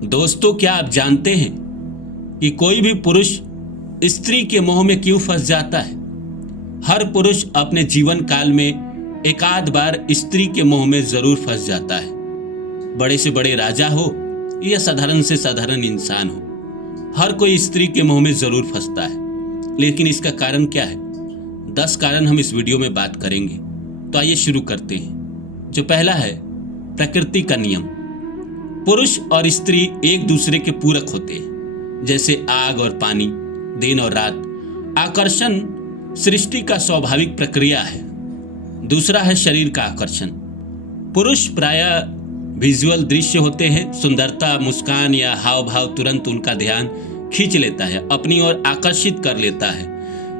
दोस्तों, क्या आप जानते हैं कि कोई भी पुरुष स्त्री के मोह में क्यों फंस जाता है? हर पुरुष अपने जीवन काल में एक आध बार स्त्री के मोह में जरूर फंस जाता है। बड़े से बड़े राजा हो या साधारण से साधारण इंसान हो, हर कोई स्त्री के मोह में जरूर फंसता है। लेकिन इसका कारण क्या है? 10 कारण हम इस वीडियो में बात करेंगे। तो आइए शुरू करते हैं। जो पहला है, प्रकृति का नियम। पुरुष और स्त्री एक दूसरे के पूरक होते हैं, जैसे आग और पानी, दिन और रात। आकर्षण सृष्टि का स्वाभाविक प्रक्रिया है। दूसरा है शरीर का आकर्षण। पुरुष प्रायः विजुअल दृश्य होते हैं। सुंदरता, मुस्कान या हाव भाव तुरंत उनका ध्यान खींच लेता है, अपनी ओर आकर्षित कर लेता है।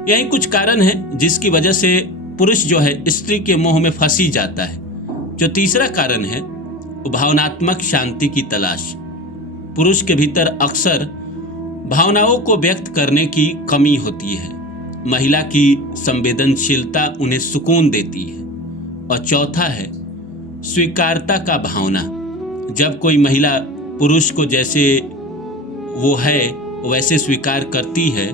यही कुछ कारण है जिसकी वजह से पुरुष जो है स्त्री के मोह में फंसी जाता है। जो तीसरा कारण है, भावनात्मक शांति की तलाश। पुरुष के भीतर अक्सर भावनाओं को व्यक्त करने की कमी होती है। महिला की संवेदनशीलता उन्हें सुकून देती है। और चौथा है स्वीकारता का भावना। जब कोई महिला पुरुष को जैसे वो है वैसे स्वीकार करती है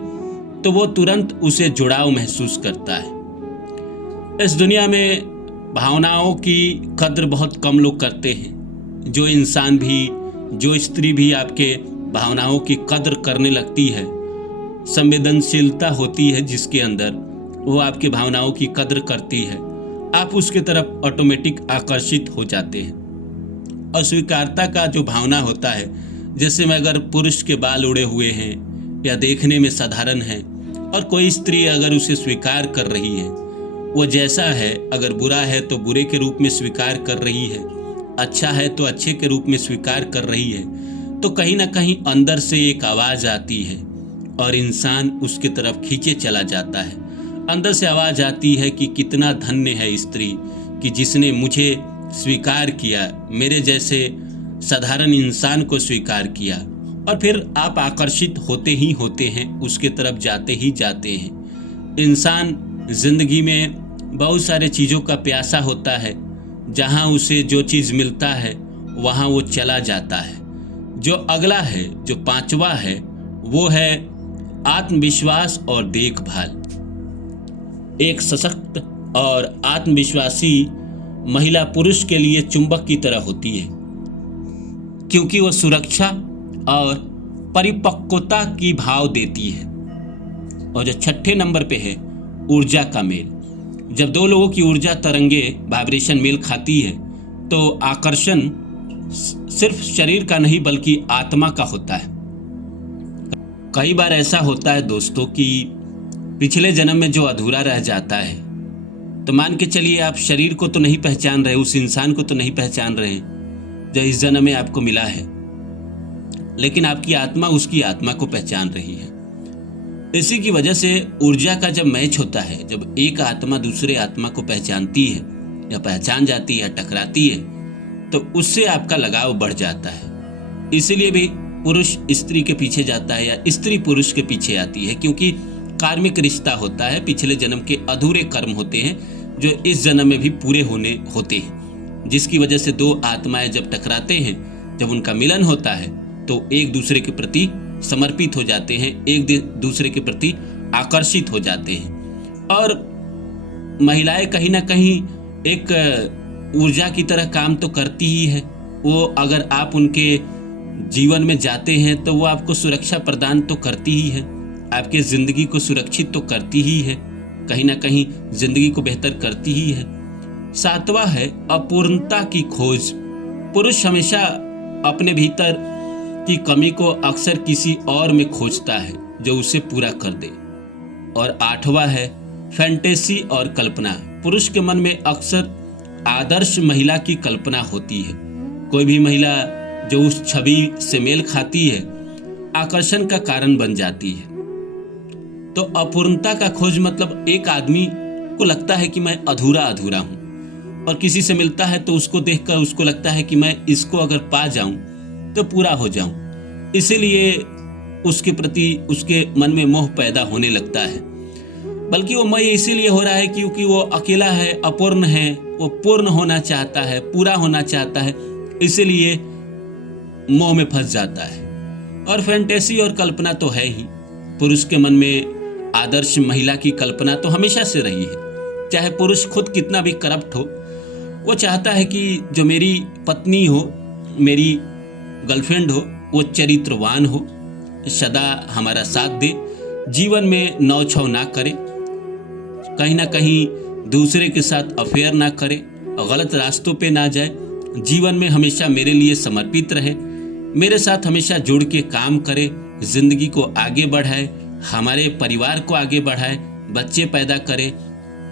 तो वो तुरंत उसे जुड़ाव महसूस करता है। इस दुनिया में भावनाओं की कद्र बहुत कम लोग करते हैं। जो इंसान भी, जो स्त्री भी आपके भावनाओं की कद्र करने लगती है, संवेदनशीलता होती है जिसके अंदर, वो आपके भावनाओं की कद्र करती है, आप उसके तरफ ऑटोमेटिक आकर्षित हो जाते हैं। अस्वीकारता का जो भावना होता है, जैसे में अगर पुरुष के बाल उड़े हुए हैं या देखने में साधारण है और कोई स्त्री अगर उसे स्वीकार कर रही है, वो जैसा है, अगर बुरा है तो बुरे के रूप में स्वीकार कर रही है, अच्छा है तो अच्छे के रूप में स्वीकार कर रही है, तो कहीं ना कहीं अंदर से एक आवाज़ आती है और इंसान उसके तरफ खींचे चला जाता है। अंदर से आवाज़ आती है कि कितना धन्य है स्त्री कि जिसने मुझे स्वीकार किया, मेरे जैसे साधारण इंसान को स्वीकार किया। और फिर आप आकर्षित होते ही होते हैं, उसके तरफ जाते ही जाते हैं। इंसान जिंदगी में बहुत सारे चीज़ों का प्यासा होता है। जहाँ उसे जो चीज़ मिलता है वहाँ वो चला जाता है। जो अगला है, जो पांचवा है, वो है आत्मविश्वास और देखभाल। एक सशक्त और आत्मविश्वासी महिला पुरुष के लिए चुंबक की तरह होती है, क्योंकि वो सुरक्षा और परिपक्वता की भाव देती है। और जो छठे नंबर पे है, ऊर्जा का मेल। जब दो लोगों की ऊर्जा तरंगे, वाइब्रेशन मेल खाती है तो आकर्षण सिर्फ शरीर का नहीं बल्कि आत्मा का होता है। कई बार ऐसा होता है दोस्तों कि पिछले जन्म में जो अधूरा रह जाता है, तो मान के चलिए आप शरीर को तो नहीं पहचान रहे, उस इंसान को तो नहीं पहचान रहे जो इस जन्म में आपको मिला है, लेकिन आपकी आत्मा उसकी आत्मा को पहचान रही है। इसी की वजह से ऊर्जा का जब मैच होता है, जब एक आत्मा दूसरे आत्मा को पहचानती है या पहचान जाती है या टकराती है, तो उससे आपका लगाव बढ़ जाता है। इसीलिए भी पुरुष स्त्री के पीछे जाता है या स्त्री पुरुष के पीछे आती है, क्योंकि कार्मिक रिश्ता होता है। पिछले जन्म के अधूरे कर्म होते हैं जो इस जन्म में भी पूरे होने होते हैं, जिसकी वजह से दो आत्माएं जब टकराते हैं, जब उनका मिलन होता है, तो एक दूसरे के प्रति समर्पित हो जाते हैं, एक दूसरे के प्रति आकर्षित हो जाते हैं। और महिलाएं कहीं ना कहीं एक ऊर्जा की तरह काम तो करती ही है। वो अगर आप उनके जीवन में जाते हैं तो वो आपको सुरक्षा प्रदान तो करती ही है, आपके ज़िंदगी को सुरक्षित तो करती ही है, कहीं ना कहीं ज़िंदगी को बेहतर करती ही है। सातवां है अपूर्णता की खोज। पुरुष हमेशा अपने भीतर की कमी को अक्सर किसी और में खोजता है जो उसे पूरा कर दे। और आठवां है फैंटेसी और कल्पना। पुरुष के मन में अक्सर आदर्श महिला की कल्पना होती है। कोई भी महिला जो उस छवि से मेल खाती है, आकर्षण का कारण बन जाती है। तो अपूर्णता का खोज मतलब एक आदमी को लगता है कि मैं अधूरा अधूरा हूँ, और किसी से मिलता है तो उसको देखकर उसको लगता है कि मैं इसको अगर पा जाऊं तो पूरा हो जाऊं। इसीलिए उसके प्रति उसके मन में मोह पैदा होने लगता है। बल्कि वो मोह इसीलिए हो रहा है क्योंकि वो अकेला है, अपूर्ण है, वो पूर्ण होना चाहता है, पूरा होना चाहता है। इसीलिए मोह में फंस जाता है। और फैंटेसी और कल्पना तो है ही। पुरुष के मन में आदर्श महिला की कल्पना तो हमेशा से रही है। चाहे पुरुष खुद कितना भी करप्ट हो, वो चाहता है कि जो मेरी पत्नी हो, मेरी गर्लफ्रेंड हो, वो चरित्रवान हो, सदा हमारा साथ दे, जीवन में नौ छौ ना करे, कहीं ना कहीं दूसरे के साथ अफेयर ना करे, गलत रास्तों पे ना जाए, जीवन में हमेशा मेरे लिए समर्पित रहे, मेरे साथ हमेशा जुड़ के काम करे, जिंदगी को आगे बढ़ाए, हमारे परिवार को आगे बढ़ाए, बच्चे पैदा करे।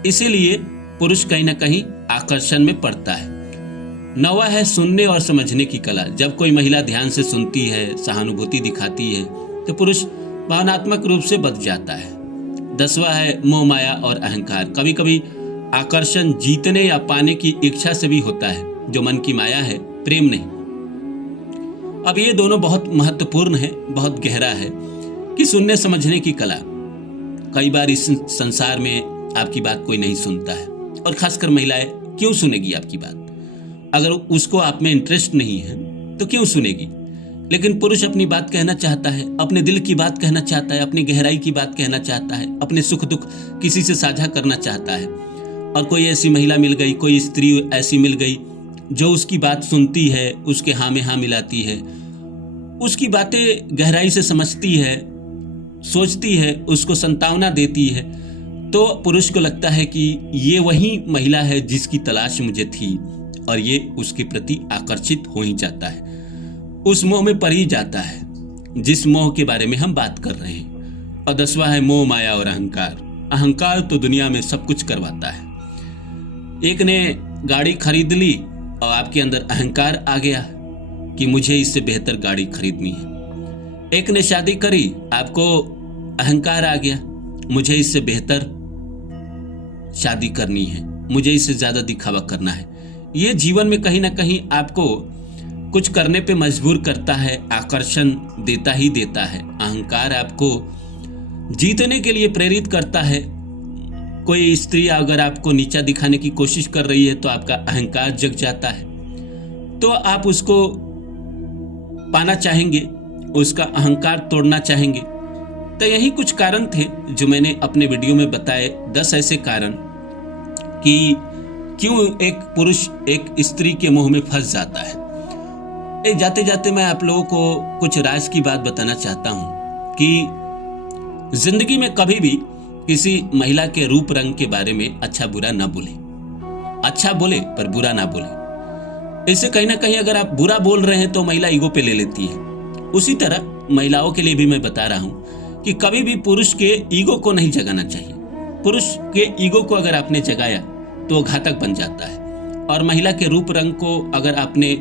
इसीलिए पुरुष कहीं ना कहीं आकर्षण में पड़ता है। नौवां है सुनने और समझने की कला। जब कोई महिला ध्यान से सुनती है, सहानुभूति दिखाती है, तो पुरुष भावनात्मक रूप से बदल जाता है। 10वां है मोह माया और अहंकार। कभी कभी आकर्षण जीतने या पाने की इच्छा से भी होता है, जो मन की माया है, प्रेम नहीं। अब ये दोनों बहुत महत्वपूर्ण है, बहुत गहरा है कि सुनने समझने की कला। कई बार इस संसार में आपकी बात कोई नहीं सुनता है, और खासकर महिलाएं क्यों सुनेगी आपकी बात? अगर उसको आप में इंटरेस्ट नहीं है तो क्यों सुनेगी? लेकिन पुरुष अपनी बात कहना चाहता है, अपने दिल की बात कहना चाहता है, अपनी गहराई की बात कहना चाहता है, अपने सुख दुख किसी से साझा करना चाहता है। और कोई ऐसी महिला मिल गई, कोई स्त्री ऐसी मिल गई जो उसकी बात सुनती है, उसके हाँ में हाँ मिलाती है, उसकी बातें गहराई से समझती है, सोचती है, उसको संतावना देती है, तो पुरुष को लगता है कि ये वही महिला है जिसकी तलाश मुझे थी, और ये उसके प्रति आकर्षित हो ही जाता है, उस मोह में पड़ ही जाता है, जिस मोह के बारे में हम बात कर रहे हैं। और 10वां है मोह माया और अहंकार। अहंकार तो दुनिया में सब कुछ करवाता है। एक ने गाड़ी खरीद ली और आपके अंदर अहंकार आ गया कि मुझे इससे बेहतर गाड़ी खरीदनी है। एक ने शादी करी, आपको अहंकार आ गया, मुझे इससे बेहतर शादी करनी है, मुझे इससे ज्यादा दिखावा करना है। ये जीवन में कहीं ना कहीं आपको कुछ करने पे मजबूर करता है, आकर्षण देता ही देता है। अहंकार आपको जीतने के लिए प्रेरित करता है। कोई स्त्री अगर आपको नीचा दिखाने की कोशिश कर रही है तो आपका अहंकार जग जाता है, तो आप उसको पाना चाहेंगे, उसका अहंकार तोड़ना चाहेंगे। तो यही कुछ कारण थे जो मैंने अपने वीडियो में बताए, 10 ऐसे कारण कि क्यों एक पुरुष एक स्त्री के मोह में फंस जाता है। जाते जाते मैं आप लोगों को कुछ राज की बात बताना चाहता हूं कि जिंदगी में कभी भी किसी महिला के रूप रंग के बारे में अच्छा बुरा ना बोले। अच्छा बोले पर बुरा ना बोले। इससे कहीं ना कहीं अगर आप बुरा बोल रहे हैं तो महिला ईगो पे ले लेती है। उसी तरह महिलाओं के लिए भी मैं बता रहा हूं कि कभी भी पुरुष के ईगो को नहीं जगाना चाहिए। पुरुष के ईगो को अगर आपने जगाया तो घातक बन जाता है, और महिला के रूप रंग को अगर आपने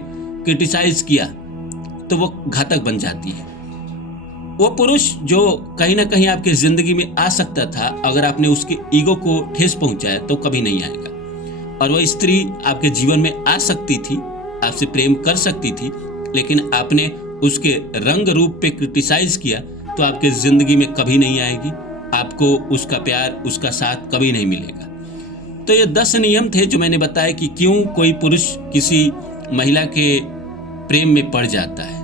क्रिटिसाइज किया तो वो घातक बन जाती है। वो पुरुष जो कहीं ना कहीं आपके जिंदगी में आ सकता था, अगर आपने उसके ईगो को ठेस पहुंचाया तो कभी नहीं आएगा। और वह स्त्री आपके जीवन में आ सकती थी, आपसे प्रेम कर सकती थी, लेकिन आपने उसके रंग रूप पे क्रिटिसाइज किया तो आपके जिंदगी में कभी नहीं आएगी। आपको उसका प्यार, उसका साथ कभी नहीं मिलेगा। तो ये 10 नियम थे जो मैंने बताया कि क्यों कोई पुरुष किसी महिला के प्रेम में पड़ जाता है।